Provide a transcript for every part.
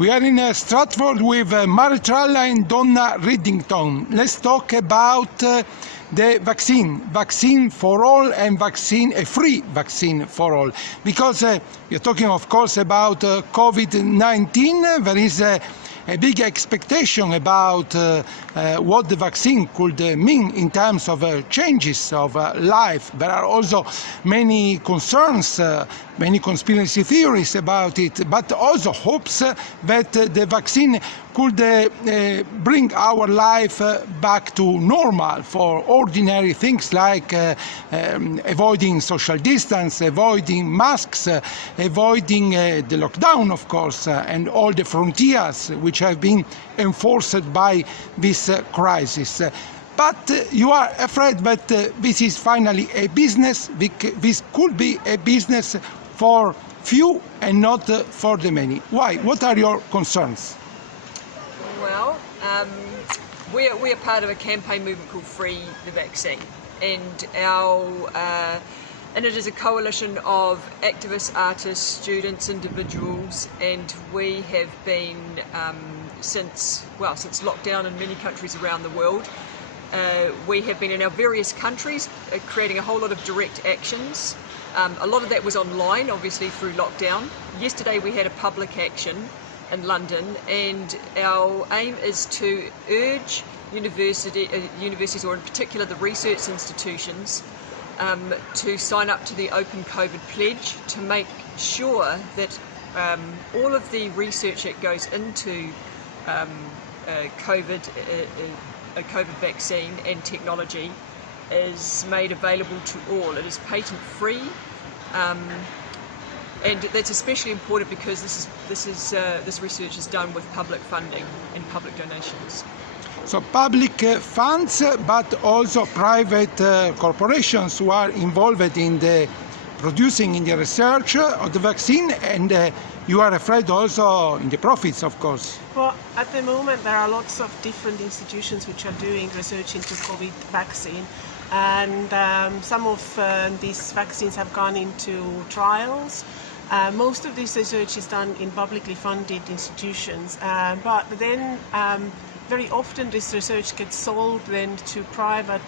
We are in Stratford with Mary Tralla and Donna Riddington. Let's talk about the vaccine for all and a free vaccine for all. Because you're talking, of course, about COVID-19. There is a big expectation about what the vaccine could mean in terms of changes of life. There are also many concerns, many conspiracy theories about it, but also hopes that the vaccine could bring our life back to normal for ordinary things like avoiding social distance, avoiding masks, avoiding the lockdown, of course, and all the frontiers which have been enforced by this crisis. But you are afraid that this is finally a business, this could be a business for few and not for the many. Why? What are your concerns? Well, we're part of a campaign movement called Free the Vaccine, and it is a coalition of activists, artists, students, individuals, and we have been since lockdown in many countries around the world. We have been in our various countries creating a whole lot of direct actions. A lot of that was online, obviously through lockdown. Yesterday we had a public action in London, and our aim is to urge universities, or in particular the research institutions, to sign up to the Open COVID Pledge to make sure that all of the research that goes into a COVID vaccine and technology is made available to all. It is patent free. And that's especially important because this research is done with public funding and public donations. So public funds, but also private corporations who are involved in the producing, in the research of the vaccine, and you are afraid also in the profits, of course. Well, at the moment there are lots of different institutions which are doing research into COVID vaccine, and some of these vaccines have gone into trials. Most of this research is done in publicly funded institutions, but then very often this research gets sold then to private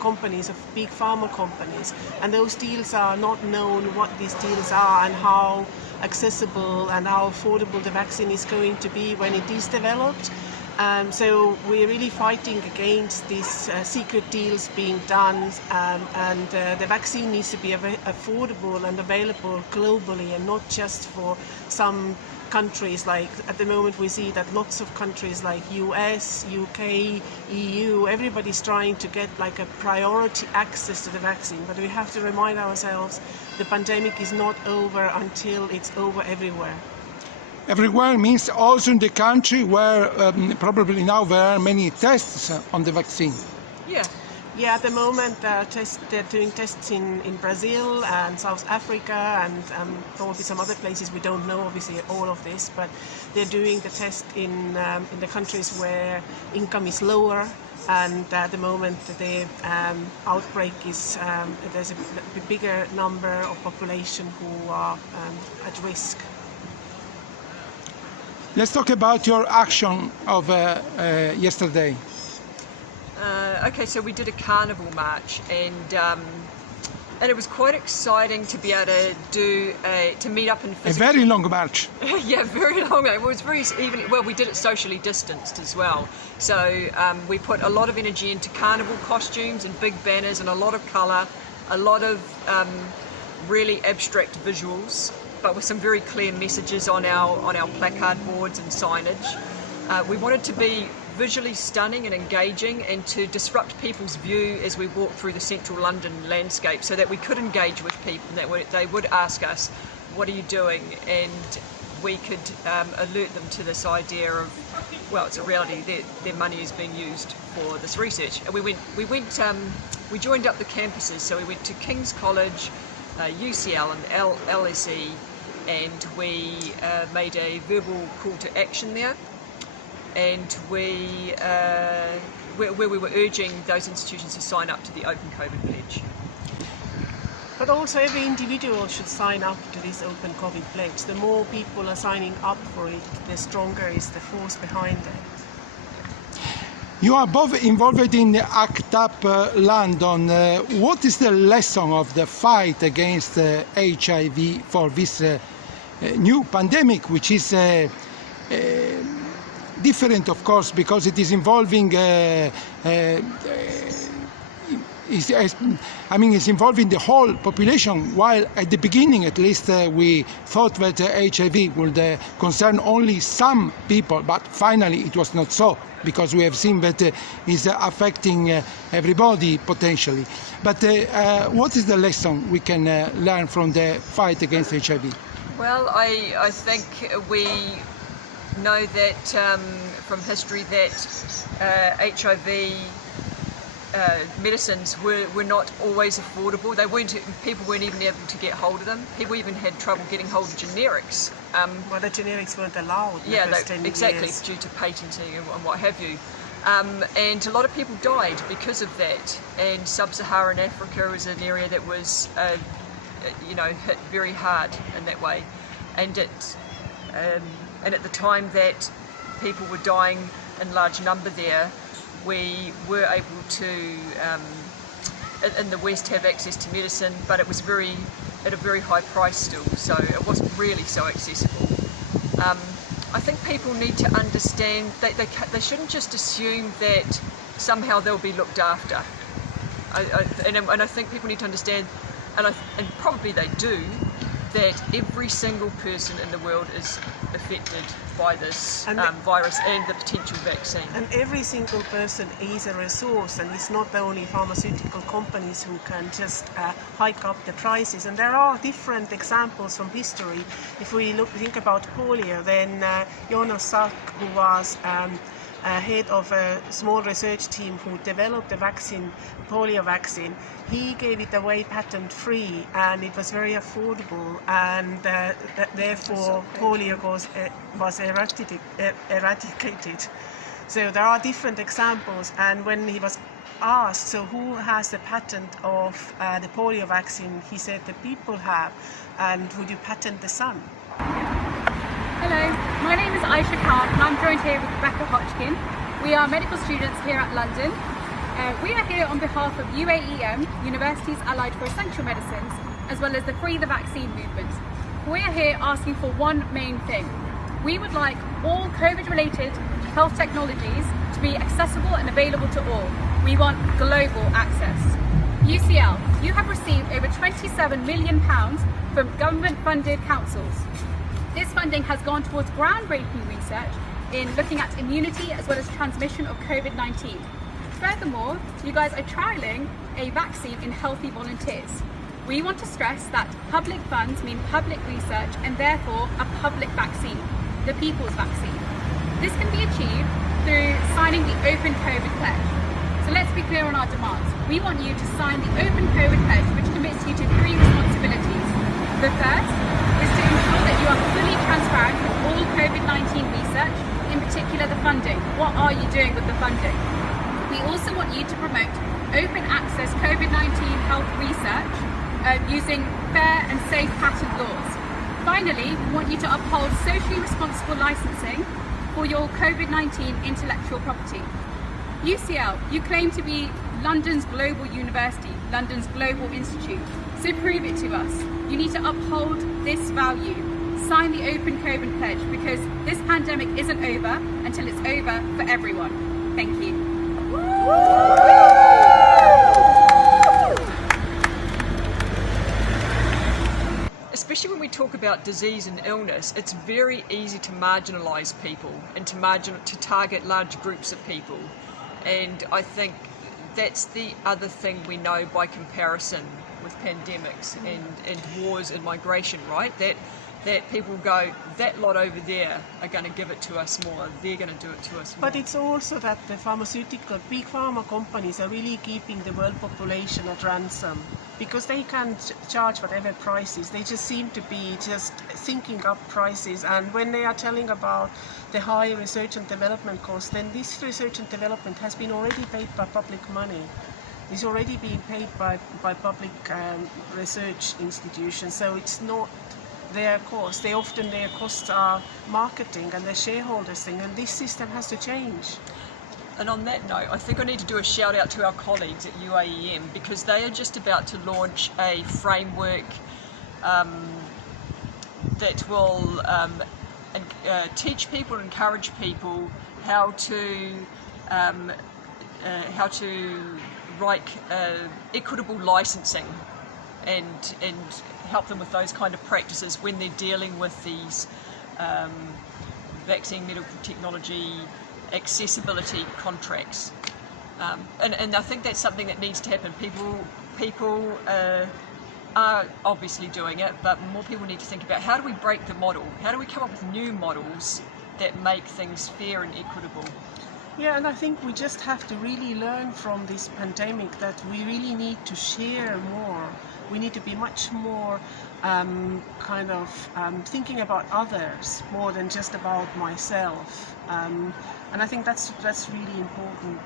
companies, of big pharma companies, and those deals are not known what these deals are and how accessible and how affordable the vaccine is going to be when it is developed. So we're really fighting against these secret deals being done, and the vaccine needs to be affordable and available globally and not just for some countries. Like at the moment we see that lots of countries like US, UK, EU, everybody's trying to get like a priority access to the vaccine, but we have to remind ourselves the pandemic is not over until it's over everywhere. Everywhere means also in the country where probably now there are many tests on the vaccine. Yeah, at the moment they're doing tests in Brazil and South Africa and probably some other places. We don't know obviously all of this, but they're doing the test in the countries where income is lower, and at the moment the outbreak is there's a bigger number of population who are at risk. Let's talk about your action of yesterday. Okay, so we did a carnival march, and it was quite exciting to be able to meet up and a very long march. Yeah, very long. It was very even. Well, we did it socially distanced as well. So we put a lot of energy into carnival costumes and big banners and a lot of colour, a lot of really abstract visuals, but with some very clear messages on our placard boards and signage. We wanted to be visually stunning and engaging, and to disrupt people's view as we walk through the central London landscape, so that we could engage with people, and that they would ask us, what are you doing? And we could alert them to this idea of, well, it's a reality, their money is being used for this research. And we joined up the campuses, so we went to King's College, UCL and LSE, and we made a verbal call to action there, and where we were urging those institutions to sign up to the Open COVID Pledge. But also every individual should sign up to this Open COVID pledge. The more people are signing up for it, the stronger is the force behind it. You are both involved in the ACT UP London. What is the lesson of the fight against HIV for this new pandemic, which is different, of course, because it is involving it's involving the whole population, while at the beginning at least we thought that HIV would concern only some people, but finally it was not so, because we have seen that it's affecting everybody potentially. But what is the lesson we can learn from the fight against HIV? Well, I think we know that from history that HIV medicines were not always affordable. People weren't even able to get hold of them. People even had trouble getting hold of generics. Well, the generics weren't allowed. Yeah, exactly, due to patenting and what have you. And a lot of people died because of that. And sub-Saharan Africa is an area that was, hit very hard in that way. And at the time that people were dying in large number there, we were able to, in the West, have access to medicine, but it was at a very high price still, so it wasn't really so accessible. I think people need to understand that they shouldn't just assume that somehow they'll be looked after. And I think people need to understand, and probably they do, that every single person in the world is affected by this virus and the potential vaccine. And every single person is a resource, and it's not only pharmaceutical companies who can just hike up the prices. And there are different examples from history. If we think about polio, then Jonas Salk, who was head of a small research team who developed the vaccine, polio vaccine, he gave it away patent free, and it was very affordable, and therefore polio was eradicated. So there are different examples, and when he was asked, so who has the patent of the polio vaccine, he said the people have, and would you patent the sun? Hello, my name is Aisha Khan and I'm joined here with Rebecca Hodgkin. We are medical students here at London. We are here on behalf of UAEM, Universities Allied for Essential Medicines, as well as the Free the Vaccine movement. We are here asking for one main thing. We would like all COVID-related health technologies to be accessible and available to all. We want global access. UCL, you have received over £27 million from government-funded councils. This funding has gone towards groundbreaking research in looking at immunity as well as transmission of COVID-19. Furthermore, you guys are trialling a vaccine in healthy volunteers. We want to stress that public funds mean public research and therefore a public vaccine, the people's vaccine. This can be achieved through signing the Open COVID Pledge. So let's be clear on our demands. We want you to sign the Open COVID Pledge, which commits you to 3 responsibilities. The first is to ensure that you are fully transparent with all COVID-19 research, in particular the funding. What are you doing with the funding? We also want you to promote open access COVID-19 health research using fair and safe patent laws. Finally, we want you to uphold socially responsible licensing for your COVID-19 intellectual property. UCL, you claim to be London's global university, London's global institute. So prove it to us. You need to uphold this value. Sign the Open COVID Pledge, because this pandemic isn't over until it's over for everyone. Thank you. Especially when we talk about disease and illness, it's very easy to marginalise people and to target large groups of people. And I think that's the other thing we know by comparison with pandemics and wars and migration, right? That people go, that lot over there are going to give it to us more, they're going to do it to us more. But it's also that the big pharma companies are really keeping the world population at ransom, because they can charge whatever prices. They just seem to be just thinking up prices, and when they are telling about the high research and development costs, then this research and development has been already paid by public money. is already being paid by public research institutions, so it's not their cost. Their costs are marketing and their shareholders thing, and this system has to change. And on that note, I think I need to do a shout out to our colleagues at UAEM, because they are just about to launch a framework that will teach people and encourage people how to write equitable licensing and help them with those kind of practices when they're dealing with these vaccine medical technology accessibility contracts. And I think that's something that needs to happen. People are obviously doing it, but more people need to think about how do we break the model? How do we come up with new models that make things fair and equitable? Yeah, and I think we just have to really learn from this pandemic that we really need to share more. We need to be much more thinking about others more than just about myself. And I think that's really important.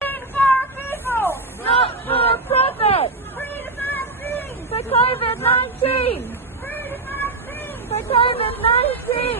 For people, not for profit. Free the vaccine for COVID-19. Free the vaccine for COVID-19.